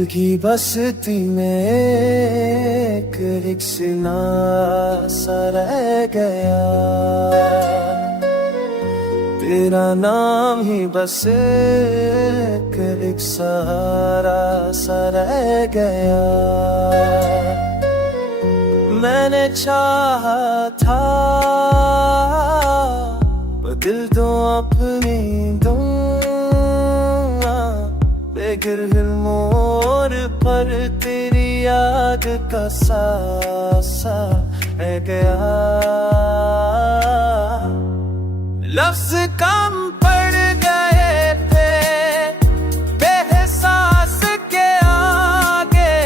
दिल की बस्ती में एक रिक्शा सा रह गया, तेरा नाम ही बस एक रिक्शा सा रह गया। मैंने चाहा था दिल तो अपनी दूंगा, बेगिर मोर पर तेरी याद का सा रह गया। लफ्ज कम पड़ गए थे बेहसास के आगे,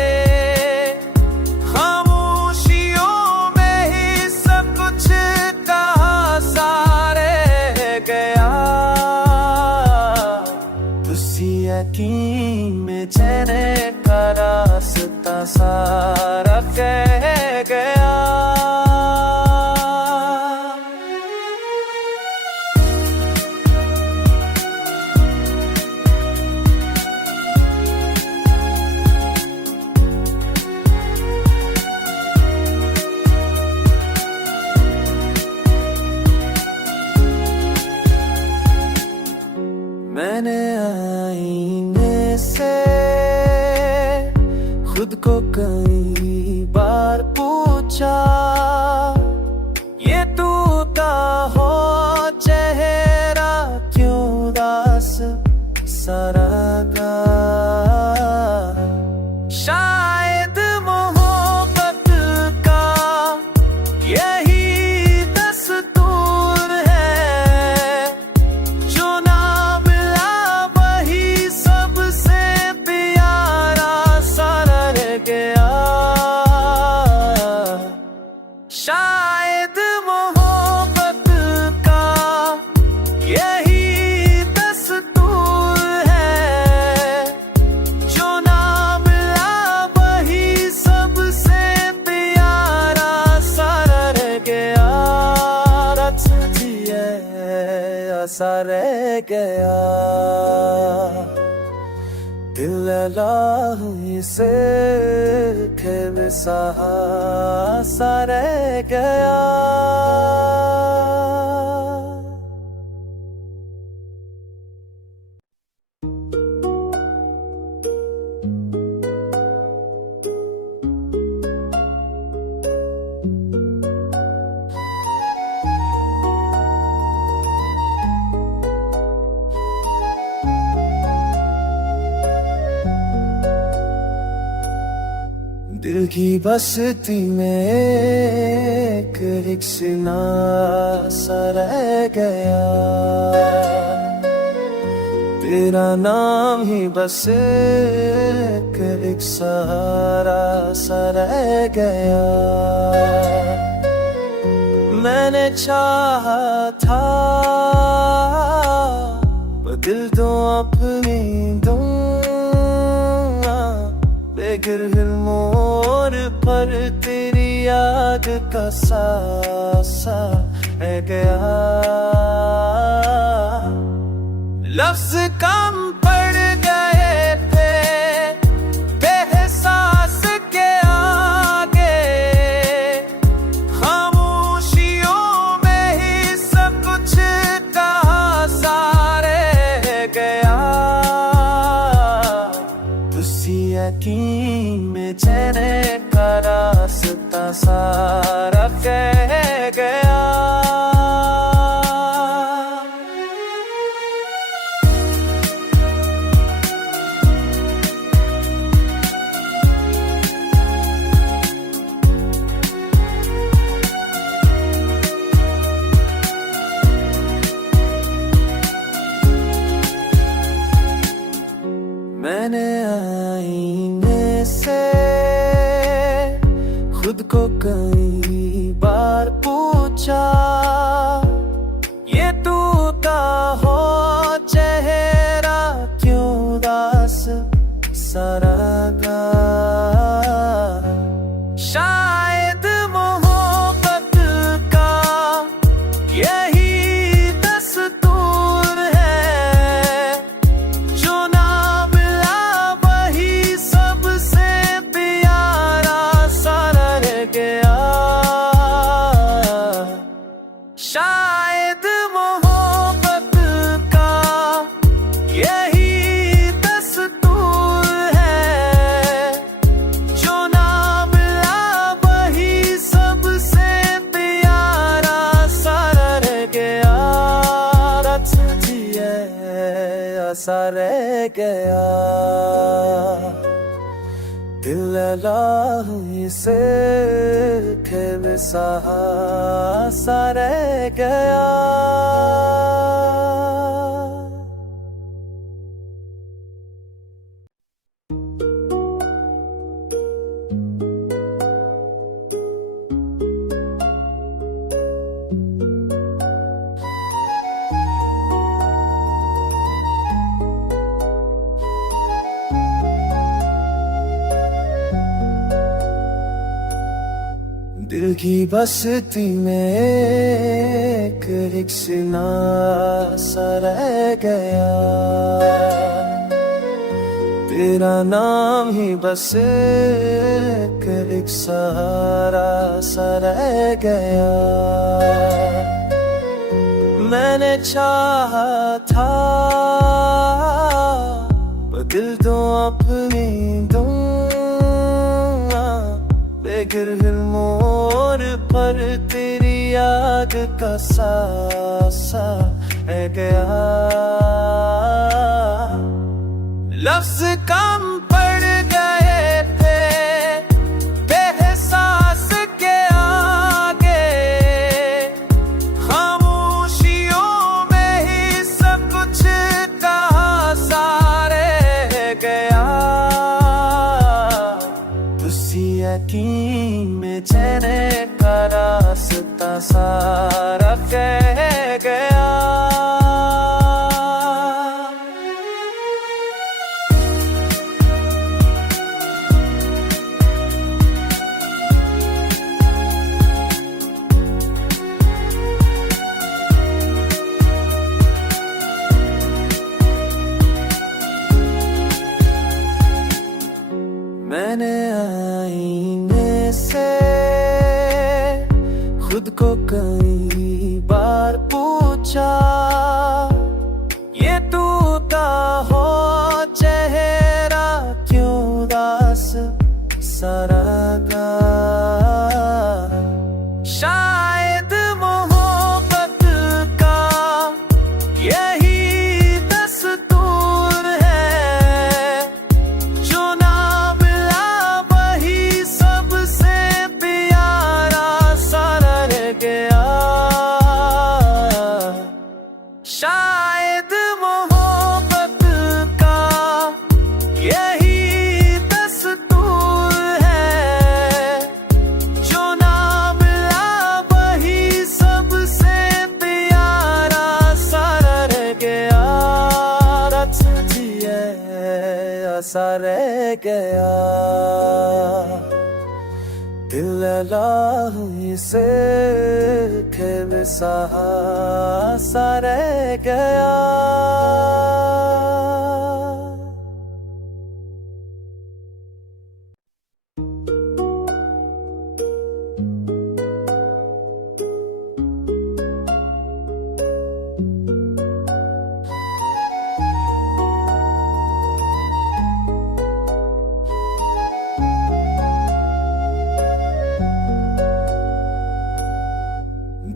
खामोशियों में ही सब कुछ कहा सा रह गया। उसी यकीन में चैन का रास्ता सारा कह गया। मैंने आईने से खुद को कई बार पूछा, ये तू का हो चेहरा क्यों उदास सा लगा। शायद मोहब्बत का यही दस्तूर है, जो ना मिला वही सबसे प्यारा सा रह गया। शायद मोहब्बत का यही दस्तूर है, जो ना मिला वही सबसे प्यारा सा रह गया। सा रह गया। दिल अल्लाह से खेल सा रह गया। दिल की बस्ती में एक रिक्शा सा रह गया, तेरा नाम ही बस एक रिक्शा सा रह गया। मैंने चाहा था दिल तो अपनी दूंगा, बेगिर मोर पर तेरी याद का सा रह गया। लफ्ज कम पड़ गए थे बेहसास के आगे, खामोशियों में ही सब कुछ कहा सा रह गया। उसी यकीन में चैन का रास्ता सारा कह गया। मैंने आईने से खुद को कई बार सा रह गया, दिल अल्लाह से खेल सा रह गया। दिल की बस्ती में एक रिक्शा सा रह गया, तेरा नाम ही बस एक रिक्शा सा रह गया। मैंने चाहा था दिल तो अपनी दूंगा, बेगिर मोर पर तेरी याद का सा है गया। लफ्ज कम पड़ गए थे बेहसास के आगे, खामोशियों में ही सब कुछ कहा सा रह गया। उसी यकीन में चैन का रास्ता सारा कह गया। मैंने आईने से खुद को कई बार पूछा, ये तू का हो चेहरा क्यों दास सारा का। शायद मोहब्बत का यही दस्तूर है, जो ना मिला वही सबसे प्यारा सा रह गया। शायद मोहब्बत का यही दस्तूर है, जो ना मिला वही सबसे प्यारा सा रह गया। रच जिए सा रह गया, दिल अल्लाह से खेल सा रह गया।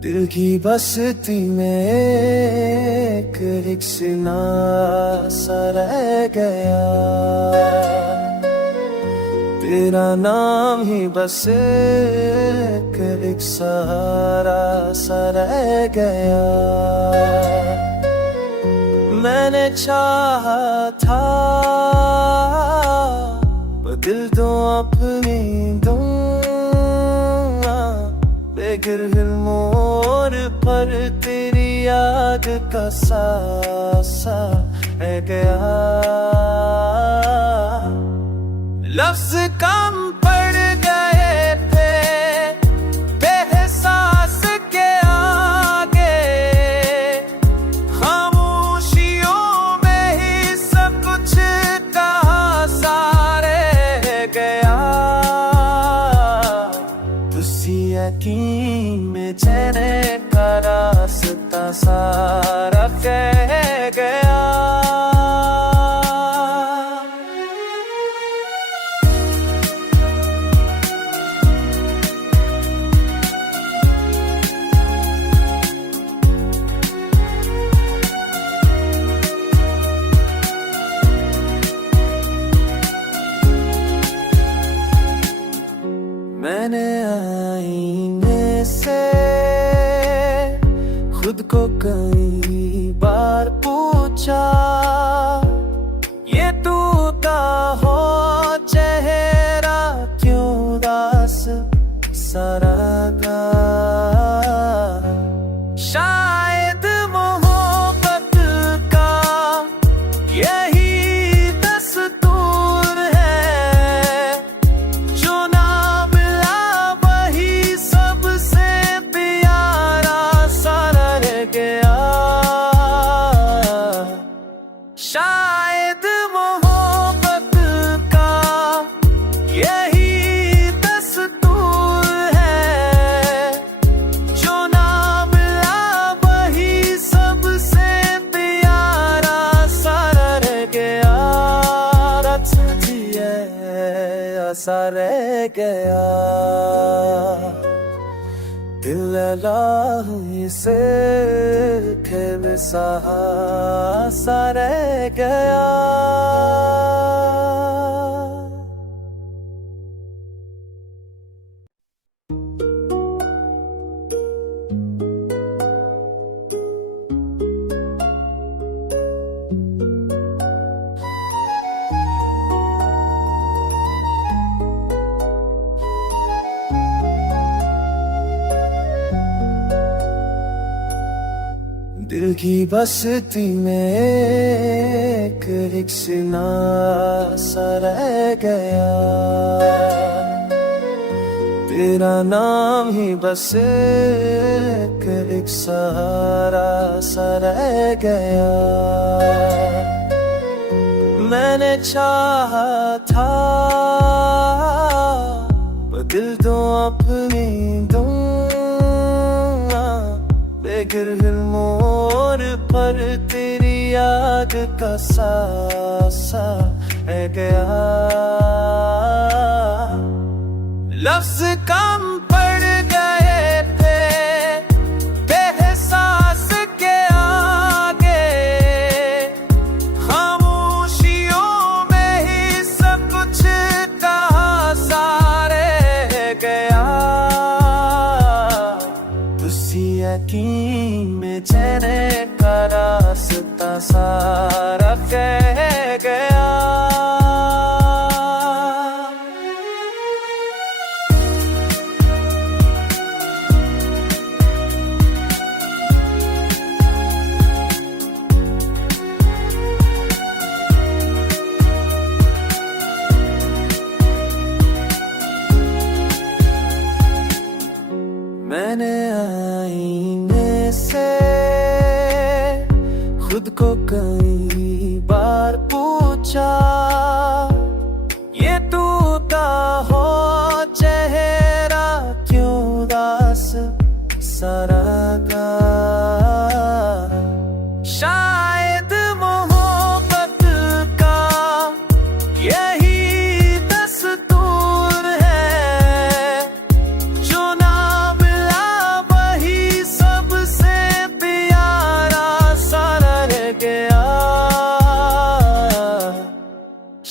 दिल की बस्ती में एक रिक्शा सा रह गया, तेरा नाम ही बस एक रिक्शा सा रह गया। मैंने चाहा था दिल तो अपनी दूंगा, बेगिर मोर पर तेरी याद का सा है गया। लफ्ज कम पड़ गए थे बेहसास के आगे, खामोशियों में ही सब कुछ कहा सा रह गया। उसी यकीन में चैन का रास्ता सारा कह गया। को कई बार पूछा, ये तू का हो चेहरा क्यों उदास सा लगा। शायद मोहब्बत का यही दस्तूर है, जो ना मिला वही सबसे प्यारा सा रह गया। शायद मोहब्बत का यही दस्तूर है, जो ना मिला वही सबसे प्यारा सा रह गया। रच दिए सा रह गया, दिल लाही से खेल सा रह गया। दिल की बस्ती में एक रिक्शा सा रह गया, तेरा नाम ही बस एक सहारा सा रह गया। मैंने चाहा था दिल तो अपनी दूंगा, बेगिर मोर पर तेरी याद का सा रह गया। लफ्ज कम पड़ गए थे बेहसास के आगे, खामोशियों में ही सब कुछ कहा सा रह गया। उसी यकीन में चैन का रास्ता सारा कह गया। मैंने आईने से खुद को कई बार पूछा, ये तू का हो चेहरा क्यों उदास सा लगा। शायद मोहब्बत का यही दस्तूर है, जो ना मिला वही सबसे प्यारा सा रह गया।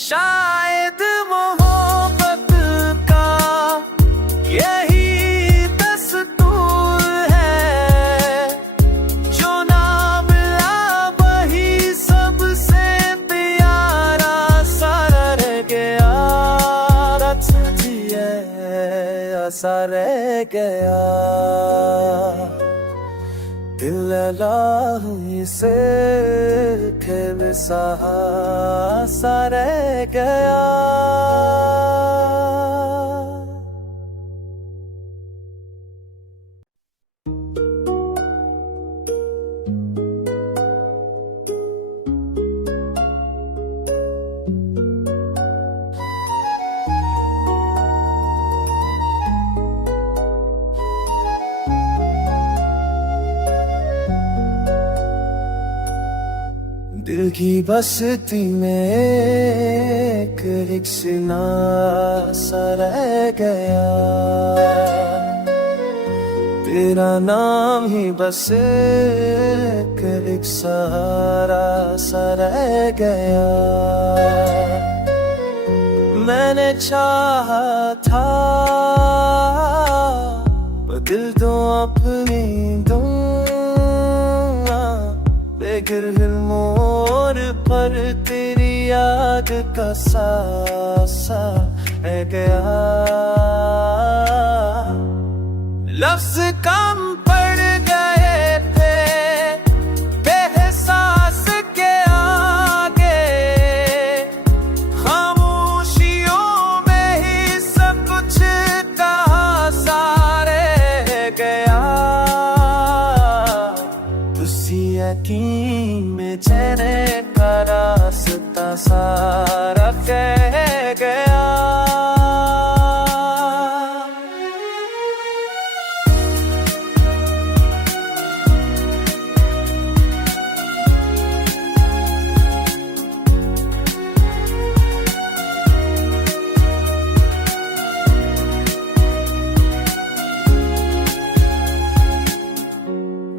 शायद मोहब्बत का यही दस्तूर है, जो ना मिला वही सबसे प्यारा सा रह गया। रच दिए सा रह गया, दिल लाही से खेल सा रह गया। दिल की बस्ती में एक रिक्शा सा रह गया, तेरा नाम ही बस एक सहारा सा रह गया। मैंने चाहा था दिल तो अपनी दूंगा, बेगिरहिल मोर पर तेरी याद का सासा है गया। लफ्ज कम पड़ गए थे बेहसास के आगे, खामोशियों में ही सब कुछ कहा सारे गया। उसी यकीन में चेहरे का रास्ता सारा कह गया।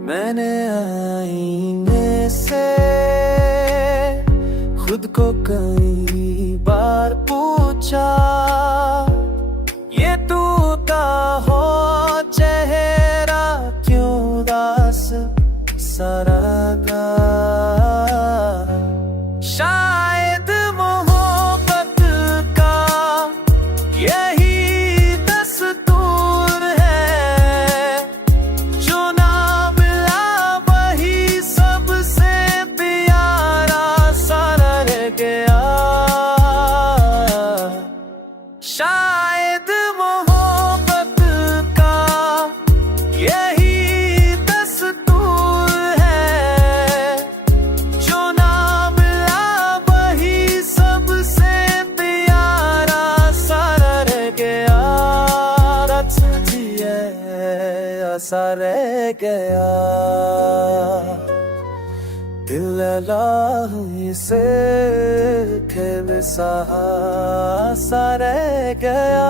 मैंने आईने से खुद को कई बार पूछा, ये तू का हो चेहरा क्यों उदास सारा का। शायद मोहब्बत का यही दस्तूर है, जो ना मिला वही सबसे प्यारा सारा रह गया। शायद मोहब्बत का यही दस्तूर है, जो ना मिला वही सबसे प्यारा सारा रह गया। सा रह गया दिल अल्लाह से खेल सा रह गया।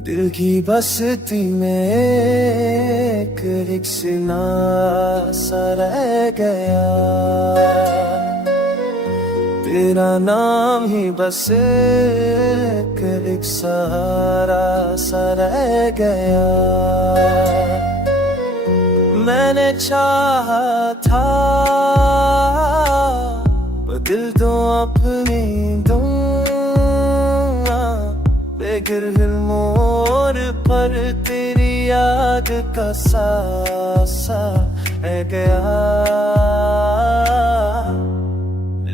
दिल की बस्ती में एक रिक्शा सा रह गया, तेरा नाम ही बस एक रिक्शा सा रह गया। मैंने चाहा था दिल तो अपनी दूंगा, बेगिरहिल मोर पर तेरी याद का सासा है गया।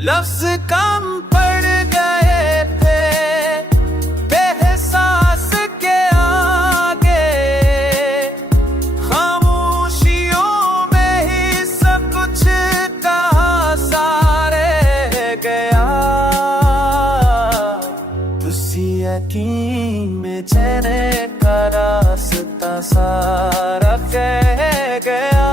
लफ्ज कम पड़ गए थे बेहसास के आगे, खामोशियों में ही सब कुछ कहा सारे गया। उसी यकीन में चेहरे का रास्ता सारा कह गया।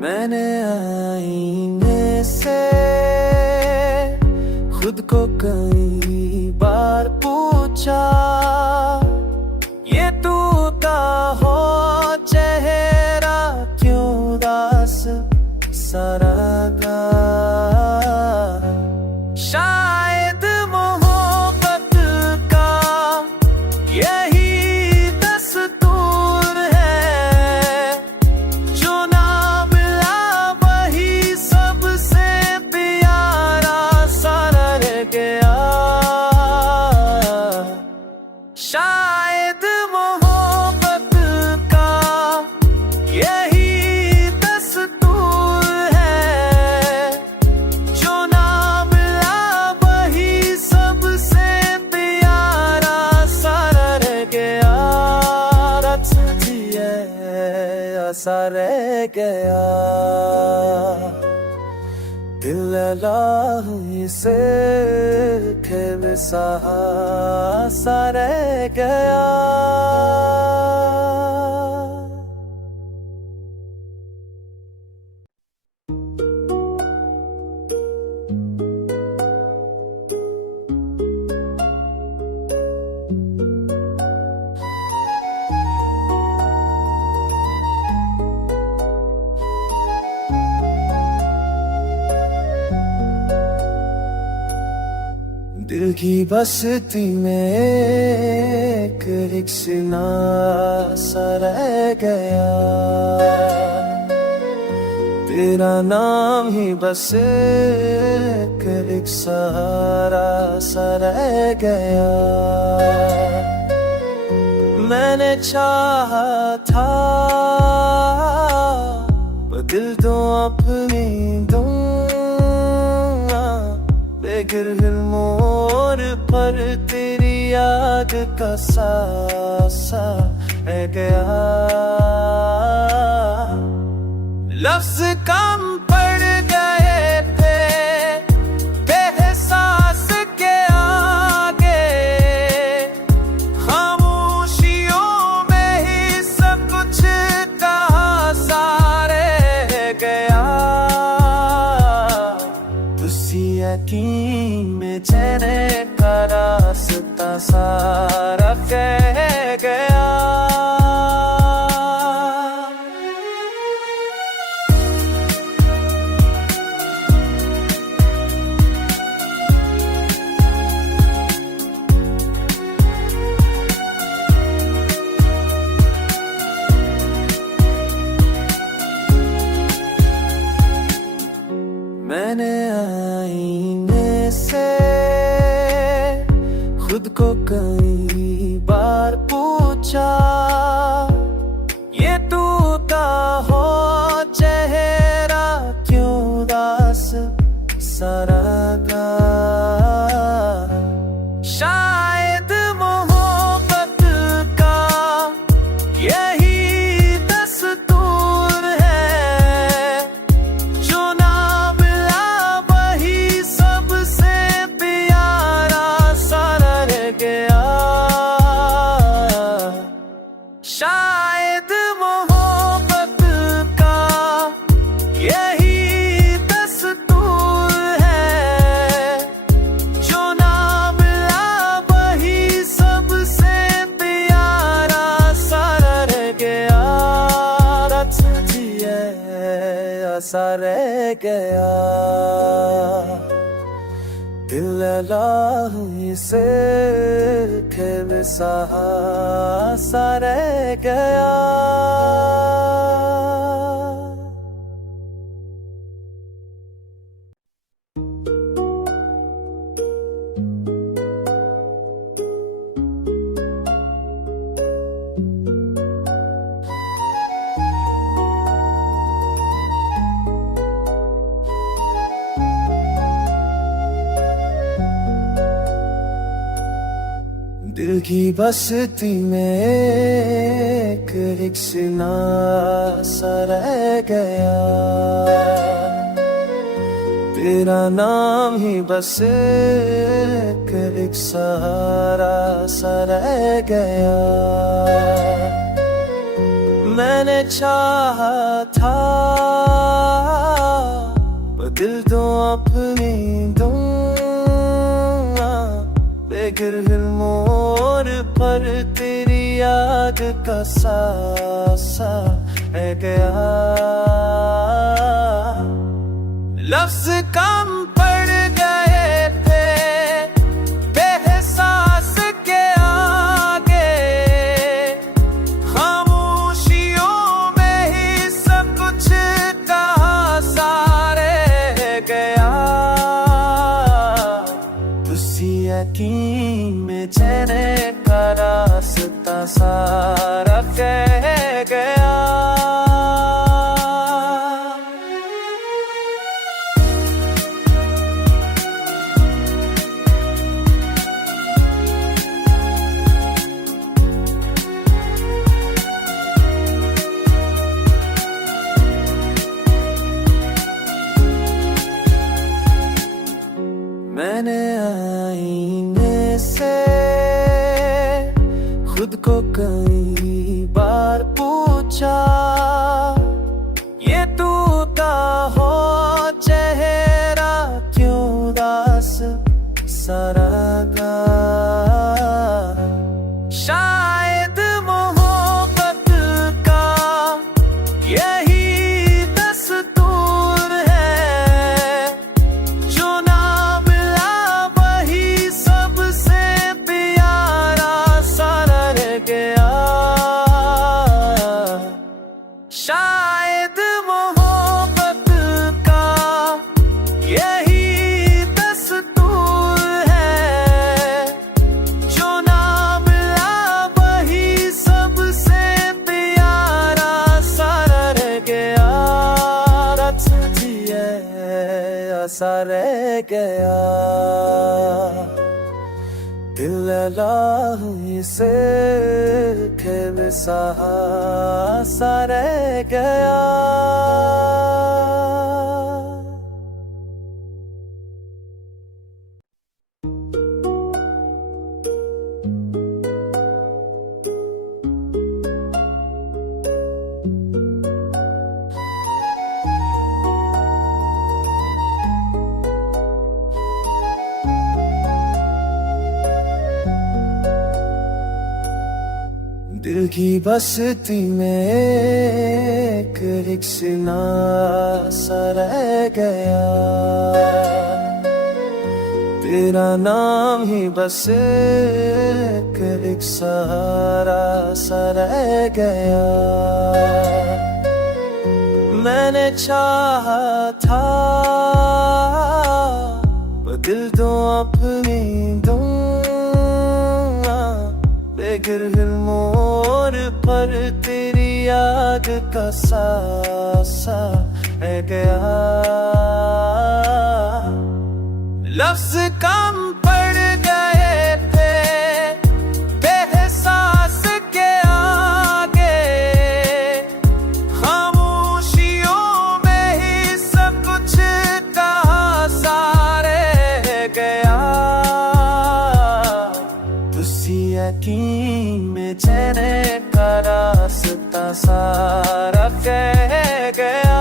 मैंने आईने से खुद को कई बार पूछा, ये तू का हो चेहरा क्यों उदास सारा का। शायद मोहब्बत का यही दस्तूर है, जो ना मिला वही सबसे प्यारा सारा रह गया। शायद मोहब्बत का यही दस्तूर है, सा रह गया, दिल लाही से सा रह गया। दिल की बस्ती में एक रिक्शा सा रह गया, तेरा नाम ही बस एक रिक्शा सा रह गया। मैंने चाहा था दिल तो अपनी दूंगा, बेघर मोर पर तेरी याद का सा रह गया। लफ्ज कम पड़ गए थे बेहसास के आगे, खामोशियों में ही सब कुछ कहा सा रह गया। उसी यकीन में चैन का रास्ता सारा कह गया। मैंने आईने से खुद को कई बार पूछा, ये तू का हो चेहरा क्यों उदास सारा का। शायद मोहब्बत का यही दस्तूर है, जो ना मिला वही सबसे प्यारा सा रह गया। शायद मोहब्बत का यही दस्तूर है, जो ना मिला वही सबसे प्यारा सा रह गया। रच दिए सा रह गया, दिल लाही से सा रह गया। दिल की बस्ती में एक रिक्शा सा रह गया, तेरा नाम ही बस एक रिक्शा सा रह गया। मैंने चाहा था दिल तो अपनी दूंगा, बेघर मोर पर तेरी याद का सा रह गया। लफ्ज कम पड़ गए थे बेहसास के आगे, खामोशियों में ही सब कुछ कहा सा रह गया। उसी यकीन में चैन का रास्ता सारा कह गया। मैंने आईने से खुद को कई बार पूछा, ये तू का हो चेहरा क्यों उदास सा लगा। शायद मोहब्बत का यही दस्तूर है, जो ना मिला वही सबसे प्यारा सा रह गया। शायद मोहब्बत का यही दस्तूर है, जो ना मिला वही सबसे प्यारा सा रह गया। सा रह गया दिल से खेल सा रह गया। दिल की बस्ती में एक रिक्शा सा रह गया, तेरा नाम ही बस एक रिक्शा सा रह गया। मैंने चाहा था दिल तो अपनी दूंगा, बेगिर मोर पर तेरी याद का सा रह गया। लफ्ज कम पड़ गए थे बेहसास के आगे, खामोशियों में ही सब कुछ कहा सा रह गया। तुसी यकीन में चैन का रास्ता सारा कह गया।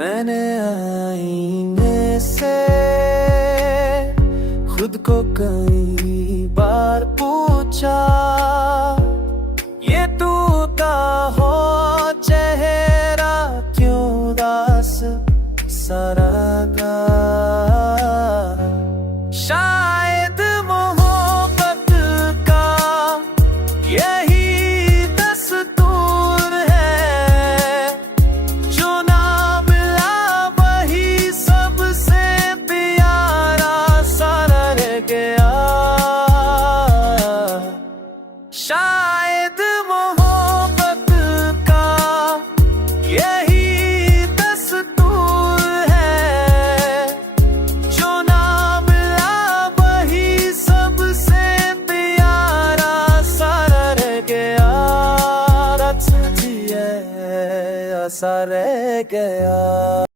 मैंने आईने से खुद को कई बार पूछा, ये तू का हो चेहरा क्यों उदास सा लगा। शायद मोहब्बत का यही दस्तूर है, जो ना मिला वही सबसे प्यारा सा रह गया। शायद मोहब्बत का यही दस्तूर है, जो ना मिला वही सबसे प्यारा सा रह गया। सा रह गया।